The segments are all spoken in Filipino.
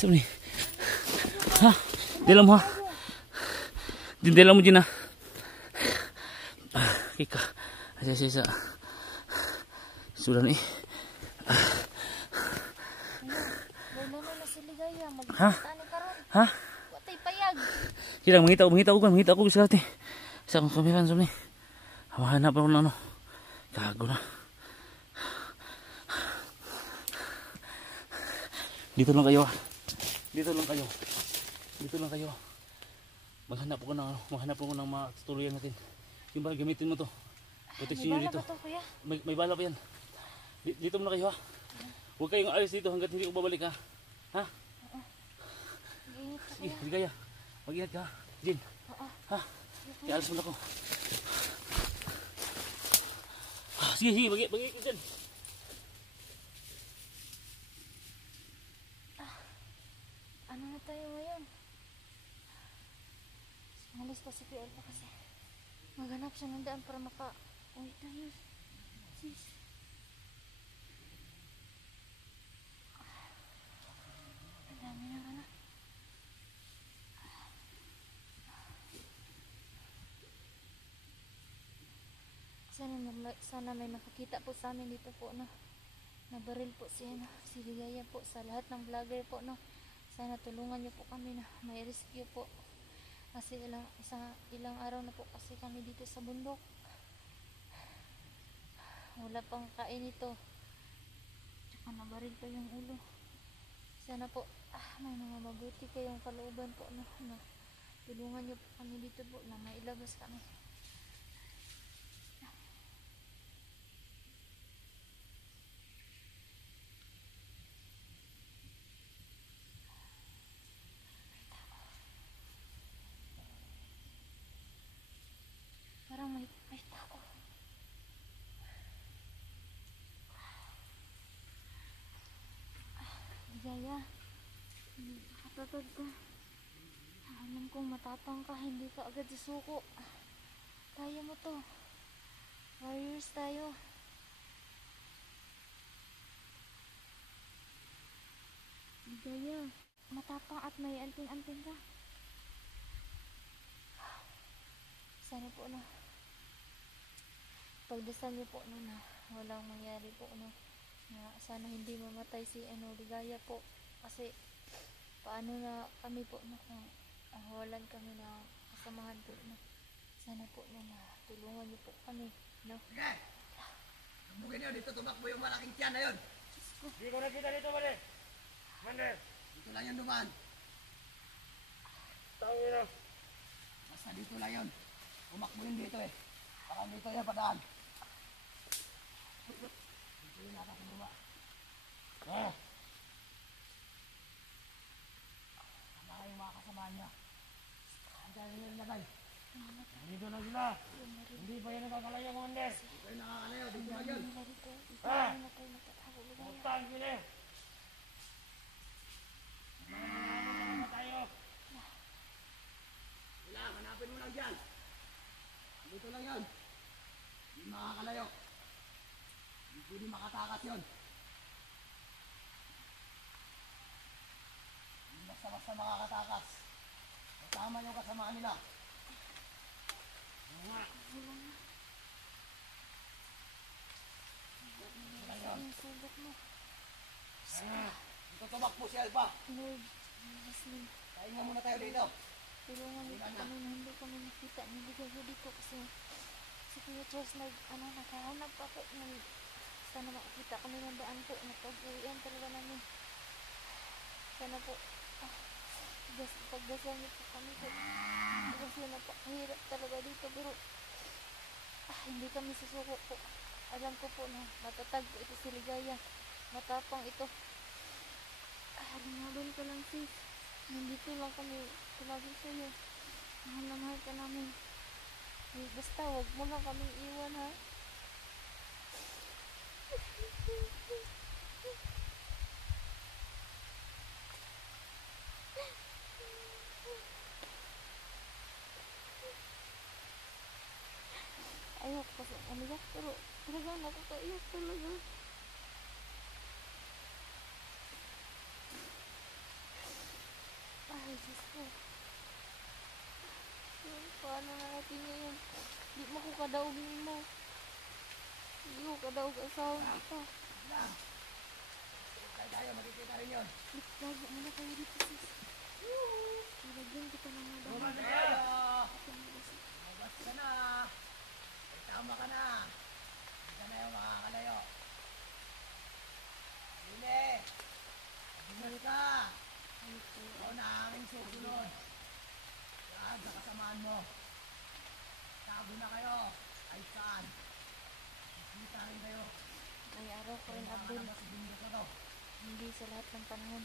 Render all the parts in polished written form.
Saan ni? Ha? Dila mo ha? Dila mo dyan ha? Kika. Asa. Sudah ni. Ha? Ha? Watay payag. Kailang mangita ko bisa natin. Isa akong kamihan sa ni. Mahanap ako na ano. Gago na. Dito lang kayo. Maghanap ako ng matutuluyan natin. Yung ba gamitin mo to? Protection nyo dito. May bala pa yan. Dito muna kayo ha. Huwag kayong alis dito hanggat hindi ko babalik ha. Ha? Sige, hindi kaya. Mag-ingat ka ha. Jin. Ha? Kaya alis muna ko. Sige, bagi dyan. Ano na tayo ngayon? Singalis pa si PL pa kasi. Maghanap siya ng daan para maka-uwi tayo. Sis. Ang dami na ka na. Sana may makakita po sa amin dito po, no? Nabaril po si Ligaya po, sa lahat ng vlogger po, no? Sana tulungan niyo po kami na may rescue po. Kasi ilang araw na po kasi kami dito sa bundok. Wala pang kain ito. Tsaka nabaril pa yung ulo. Sana po, may mga mabuti kayong kalooban po, no? Na tulungan niyo po kami dito po na mailabas kami. Parang may tao. Ligaya, nakatatag ka. Alam kong matapang ka, hindi ka agad susuko. Kaya mo to. Warriors tayo. Ligaya, matapang at may anting-anting ka. Sana po na pagdasal niyo po na walang mangyari po, no? Na sana hindi mamatay si Ligaya po, kasi paano na kami po, no, kung walan kami na kasamahan po, no? Sana po na tulungan niyo po kami, no? Bugin niyo, dito tumakbo yung malaking tiyan na yun. Hindi ko nakita dito, Mande. Dito lang yun dumaan. Tao yun. Basta dito lang yun. Tumakbo yun dito eh. Parang dito yan padaan. Dito yun nata kumaba. Tama yung mga kasama niya. Ang dahil nyo nilagay. Dito na sila. Hindi pa yan nakakalayo, Mande. Dito yung nakakalayo. Dito lang yun. Putang sila. Ano tayo? Wala, hanapin mo lang dyan. Dito lang yun. Hindi makakalayo. Hindi pwede makatakas yun. Hindi basta-basta makakatakas. Kasama yung kasamaan nila. Dito tumakbo si Alba. Lord, Kaingan muna tayo dito. tulungan niyo po kami na hindi kami nakita ni Ligaya dito, kasi si Kuya Charles nakahanap pa po ng sana makakita kami ng daan po na pag-uwian talaga namin. Sana po pagdasal niyo po kami po, kasi napakahirap talaga dito, pero hindi kami susuko po. Alam ko po na matatag po ito si Ligaya, matapang ito. Lumaban ka lang, sis. Nandito lang kami palagi sa'yo. Mahal na mahal ka namin. Basta wag mo lang kami iwan, ha? Ayok kasi umiyak, pero talagang nakakaiyak talaga. Diyos ko. Paano na natin ngayon? Di mo ko kadaog mo. Di ko kadaog asawa kita. Tayo, makikita rin yun. Lago mo na kayo dito sis. Nilagyan kita ng mga dami. Lumabas tayo! Lumabas ka na! Ay, tama ka na! Hindi ka na yung makakalayo. Hindi! Bigas ka! Ikaw na aming susunod. Yan, sa kasamaan mo. Tago na kayo. Ay saan? Kita rin kayo. May araw ko rin Abdul. Mas bundok na to. Hindi sa lahat ng panahon.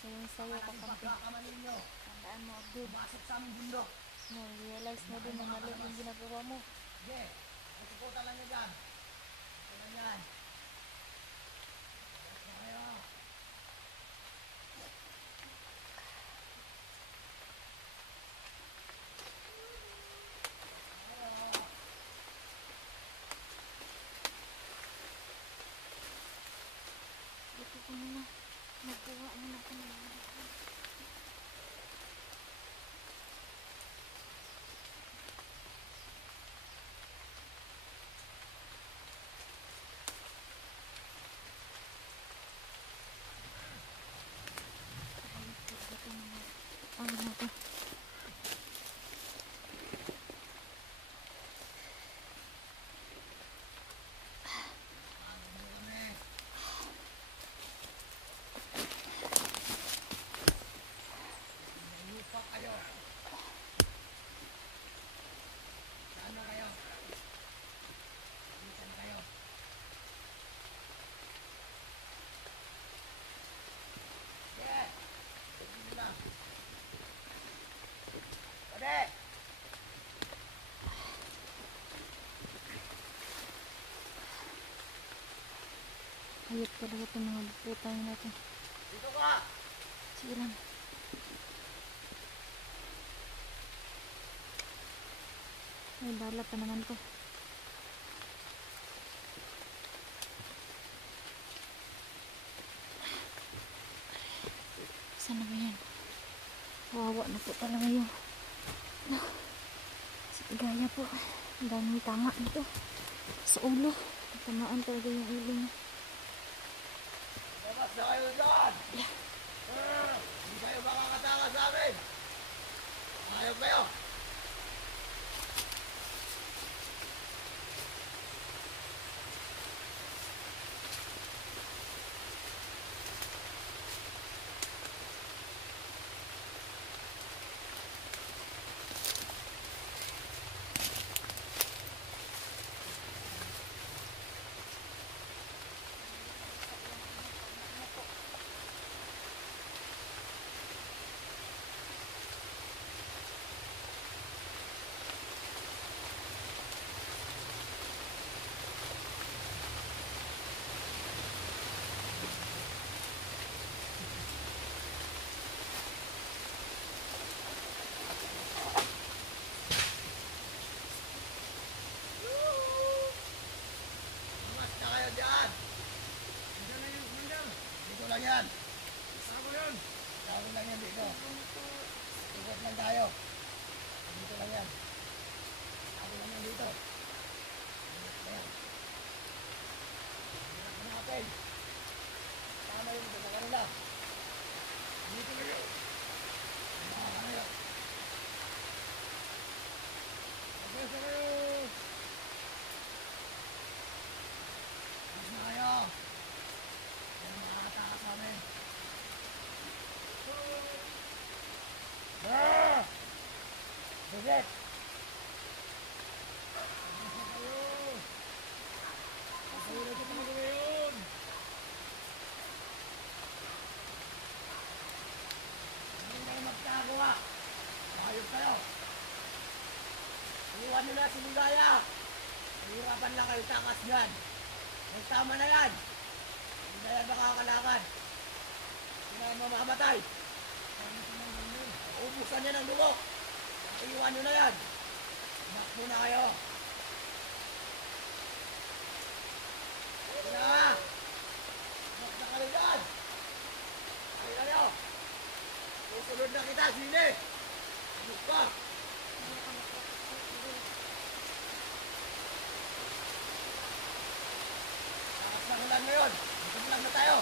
Sayang sayo Ang kakampi. pagkakamanin nyo. Tandaan mo Abdul. Pumasok sa aming bundok. Na-realize mo din na mali yung ginagawa mo. Sige, matututan lang nyo dyan. Ito lang yan. Yes na kayo. Dito ko muna. Magkuha muna ako ng mga dami. Ano na to? Lupak kayo. Saan na kayo? Saan kayo? Sige. Sige lang. Pwede. Hayop talaga itong mga butang natin. Dito ka. Sige lang. May bala pa naman to. Saan na ba yan? Wawa na po talaga yun. Sa gaya po. Ang daming tama nito. Sa ulo. Tamaan talaga yung ulo niya. Labas na kayo dyan. Hindi kayo makakataka sa amin. Ayaw kayo. Labas na kayo dyan. Dito lang yan. Tago lang yan dito. Ikot lang tayo. Dito lang yan. Tago lang yan dito. Ayan. Hirap natin. Tama yung dito na kanila. Dito lang yun. Mga kanila. Okay, sir. Mas na kayo. Yan ang makakataka sa amin. Bigit! Bigit kayo! Kasalunan ko talaga ngayon! Hindi kayo magtago ha! Ayos kayo! Iwan nyo na si Ligaya! Mahirapan lang kayo takas dyan! Magtama na yan! Hindi na yan makakalakad! Hindi na yan mamamatay! Ubusan niya ng dugo! Iwan nyo na yan! Makbo na kayo! Sige na! Makbo na kayo dyan! Ayun na nyo! Susunod na kita, sine! Ano pa? Takas na ulan ngayon. Dito lang na tayo.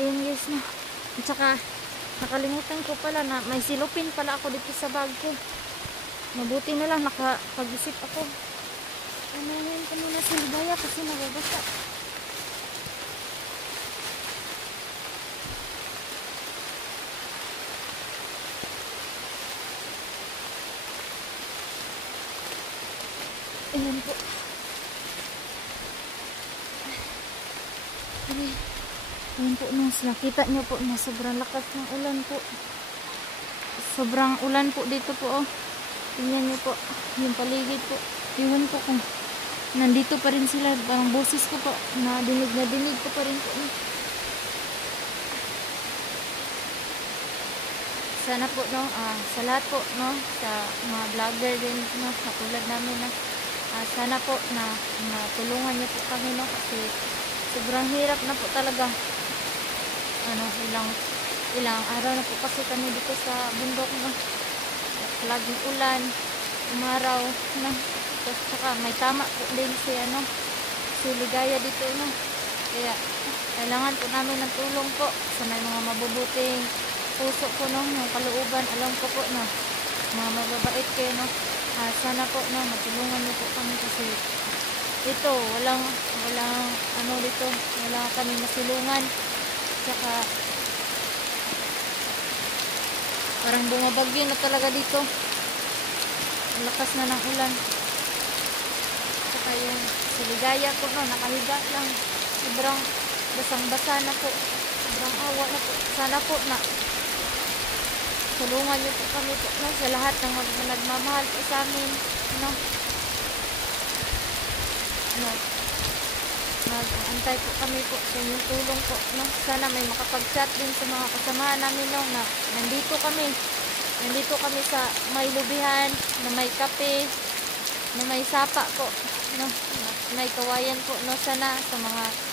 Ayun guys na. At saka nakalimutan ko pala na may silupin pala ako dito sa bag ko. Mabuti na lang nakapag-isip ako. Ano ko muna si Ligaya kasi nababasa. Ayan po. Ayan po, nakita nyo po na sobrang lakas ng ulan po. Sobrang ulan po dito po, oh. Tingnan nyo po, yung paligid po. Iwan po kung nandito pa rin sila. Parang boses ko po, na dinig ko pa rin po. Sana po, no, sa lahat po, no, sa mga vlogger din, no, katulad namin, no, sana po na tulungan niyo po kami, no, kasi sobrang hirap na po talaga. Ilang araw na po kasi kami dito sa bundok, no. Laging ulan, umaraw, no. Tapos saka may tama po din si Ligaya dito, no. Kaya kailangan po namin ng tulong po sa may mga mabubuting puso po, no, ng kalooban. Alam ko po na mga mababait kayo, no. Sana po, no, matulungan niyo po kami kasi ito, walang dito, wala kami masilungan. Saka parang bumabagyo na talaga dito. Ang lakas na ng ulan. Saka yung si Ligaya po, no, nakahiga lang. Sobrang basang-basa na po. Sobrang awa na po. Sana po na tulungan niyo po kami po, no, sa lahat ng nagmamahal po sa amin, no. Mag-antay po kami po sa inyong tulong po, no. Sana may makapag-chat din sa mga kasamahan namin, no, na nandito kami sa may lubihan, na may kape, na may sapa po, no, na may kawayan po, no. Sana sa mga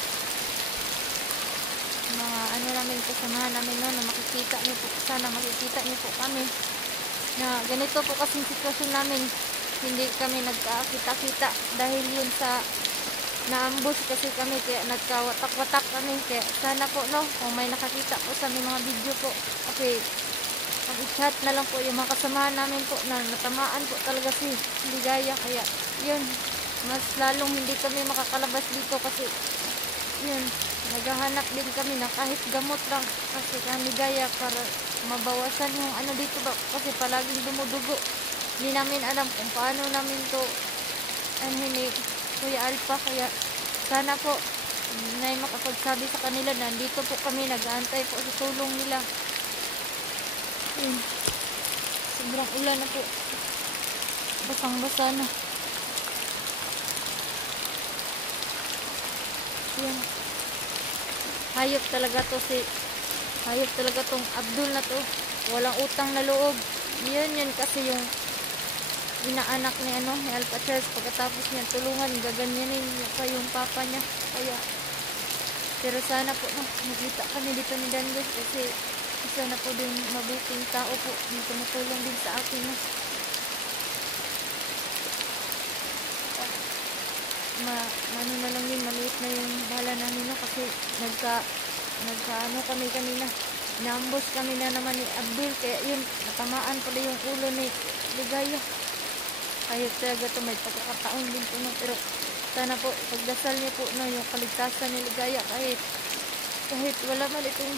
namin kasamahan namin, no, na makikita niyo po, sana makikita niyo po kami na ganito po kasing sitwasyon namin. Hindi kami nagkakita-kita dahil yun sa naambus kasi kami, kaya nagkawatak-watak kami. Kaya sana po, no, kung may nakakita po sa mga video po, okay, mag-chat na lang po yung mga kasamahan namin po na natamaan po talaga si Ligaya. Kaya yun, mas lalong hindi kami makakalabas dito kasi yun, naghahanap din kami na kahit gamot lang kasi Ligaya para mabawasan yung dito ba, kasi palaging dumudugo. Hindi namin alam kung paano namin to ni Kuya Alpha. Kaya sana po na makapagsabi sa kanila na dito po kami nag-aantay po sa tulong nila. Sobrang ulan na po, basang-basa na. Yan, hayop talaga tong Abdul na to, walang utang na loob. Yan kasi yung inaanak ni Alpha Charles. Pagkatapos niya tulungan, gaganyanin niya pa yung papa niya. Kaya pero sana po, no, nakita kami dito ni Danlos kasi isa na po din mabuting tao po, may tumutulong din sa akin, no. Na lang yun, maliit na yung bala namin, no, kasi kami kanina, naambos kami na naman ni Abdul, kaya yun, natamaan pala yung ulo ni Ligaya. Ayos talaga to, may pagkakataon din po, no, pero sana po pagdasal niyo po no, yung kaligtasan ni Ligaya kahit wala man itong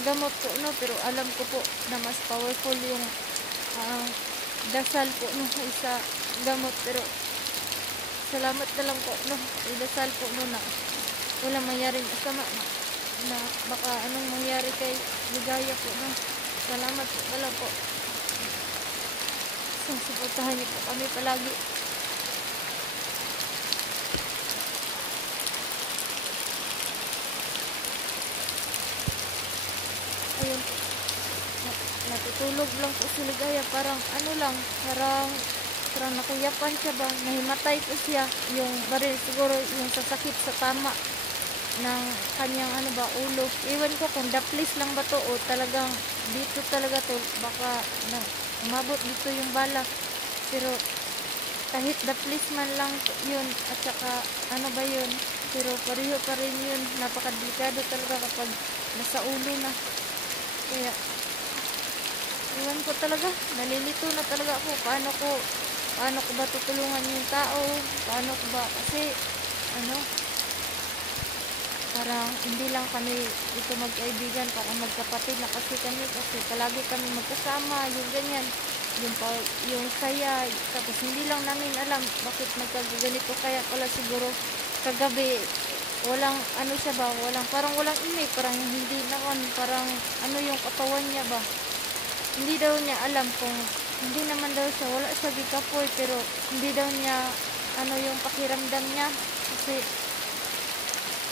gamot po no, pero alam ko po na mas powerful yung dasal po no isa gamot, pero salamat na lang po no, idasal po no na walang mangyaring masama na baka anong mangyari kay Ligaya po no. Salamat po na lang po. Suportahan niyo po kami palagi. Ayun po. Natutulog lang po si Ligaya. Parang ano lang. Parang nakuyapan siya ba. Nahimatay po siya. Yung baril siguro yung sasakit sa tama ng kanyang ano ba ulo. Iwan ko kung daplis lang ba to o talagang dito talaga to. Baka umabot dito yung bala, pero kahit daplis man lang yun at saka ano ba yun, pero pareho pa rin yun. Napakadelikado talaga kapag nasa ulo na. Kaya iwan ko talaga, nalilito na talaga ako paano ko ba tutulungan yung tao, paano ko ba, kasi ano, parang hindi lang kami ito magkaibigan, parang magkapatid na kasi kami, kasi palagi kami magkasama, yung ganyan, yung saya, tapos hindi lang namin alam bakit nagkaganito, kaya pala siguro kagabi walang ano siya ba, parang walang imig, parang hindi naman, parang ano yung katawan niya ba, hindi daw niya alam kung, hindi naman daw siya, wala siya gikapoy, pero hindi daw niya ano yung pakiramdam niya, kasi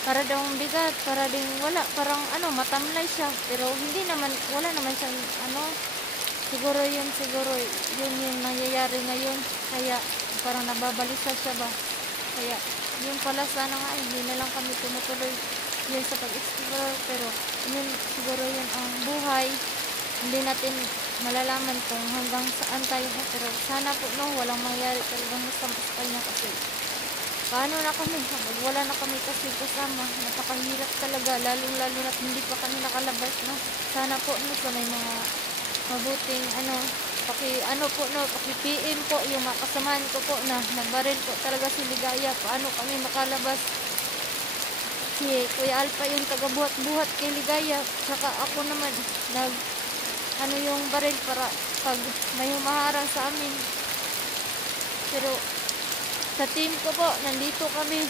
para daw ang bigat, para ding wala, parang ano, matamlay siya, pero hindi naman, wala naman siyang ano, siguro yun yung nangyayari ngayon, kaya parang nababalisa siya ba, kaya yun pala sana nga, hindi na lang kami tumutuloy yun sa pag-explore, pero yun, siguro yun ang buhay, hindi natin malalaman kung hanggang saan tayo na, pero sana po no, walang mangyari talagang masama sa kanya, kasi paano na kami, wala na kami kasi kasama, napakahirap talaga, lalong-lalo na hindi pa kami nakalabas, no? Sana po, no, sa may mga mabuting, paki-PM po, yung mga kasamahan ko po na nagbaril po talaga si Ligaya, paano kami makalabas. Si Kuya Alpha yung taga-buhat-buhat kay Ligaya, saka ako naman, yung baril para pag may humaharang sa amin. Pero, sa team ko po, nandito kami.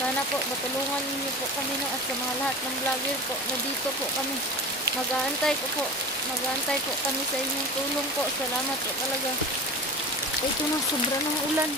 Sana po, matulungan niyo po kami no, at sa mga lahat ng vlogger po, nandito po kami. Mag-aantay po kami sa inyong tulong po. Salamat po talaga. Ito na, sobra ng ulan.